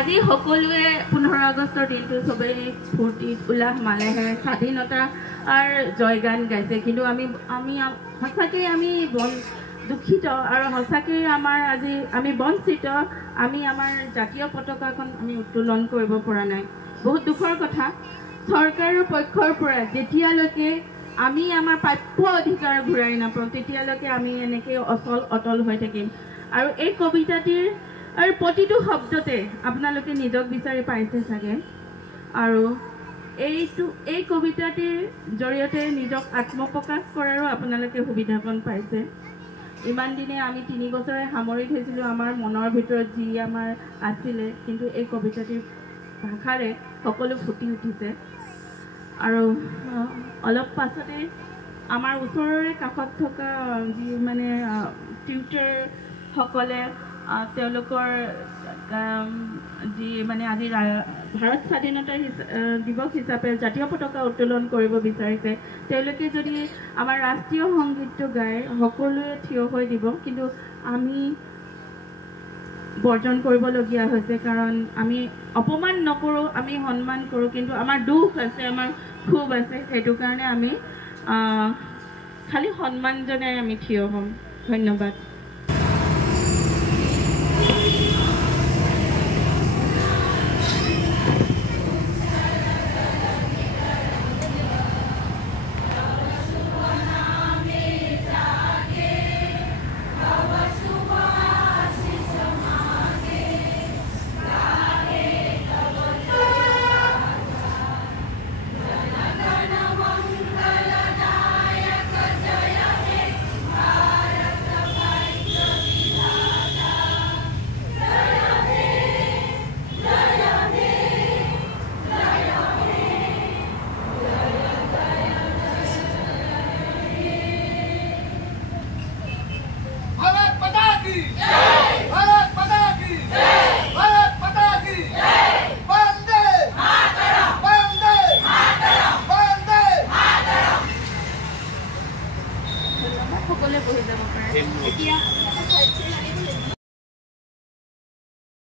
আজি সকলোৱে 15 আগষ্টৰ দিনটো সবেই ফূৰ্তিত উল্লাস মালেহে স্বাধীনতাৰ জয়গান গাইছে কিন্তু আমি সঁচাকৈ আমি দুখিত আৰু সঁচাকৈ আমাৰ আজি আমি বঞ্চিত আমি আমাৰ জাতীয় পতাকাখন আমি উত্তোলন কৰিব পৰা নাই বহুত দুখৰ কথা চৰকাৰৰ পক্ষৰ পৰা যেতিয়ালৈকে আমি আমাৰ প্ৰাপ্য অধিকাৰ ঘূৰাই নাপাওঁ তেতিয়ালৈকে আমি এনেকৈ অটল হৈ থাকিম আৰু এই কবিতাটিৰ আৰু প্ৰতিটো শব্দতে আপোনালোকে নিজক বিচাৰি পাইছে চাগে আৰু এই কবিতাটিৰ জৰিয়তে নিজক আত্মপ্ৰকাশ কৰাৰো আপোনালোকে সুবিধাকণ পাইছে ইমান দিনে আমি 3 বছৰে সামৰি থৈছিলোঁ আমাৰ মনৰ ভিতৰত যি আমাৰ আছিলে কিন্তু এই কবিতাটিৰ ভাষাৰে সকলো ফুটি উঠিছে আৰু অলপ পাছতে আমাৰ ওচৰৰে কাষত থকা যি মানে টিউটাৰসকলে তেওঁলোকৰ যি মানে আজি ভাৰত স্বাধীনতা দিৱস হিচাপে জাতীয় পতাকা উত্তোলন কৰিব বিচাৰিছে তেওঁলোকে যদি আমাৰ ৰাষ্ট্ৰীয় সংগীতটো গাই সকলোৱে থিয় হৈ দিব কিন্তু আমি বৰ্জন কৰিবলগীয়া হৈছে কাৰণ আমি অপমান নকৰোঁ আমি সন্মান কৰোঁ কিন্তু আমাৰ দুখ আছে আমাৰ ক্ষোভ আছে সেইটো কাৰণে আমি খালি সন্মান জনাই আমি থিয় হ'ম ধন্যবাদ সকলোৱে বহি যাব পাৰে এতিয়া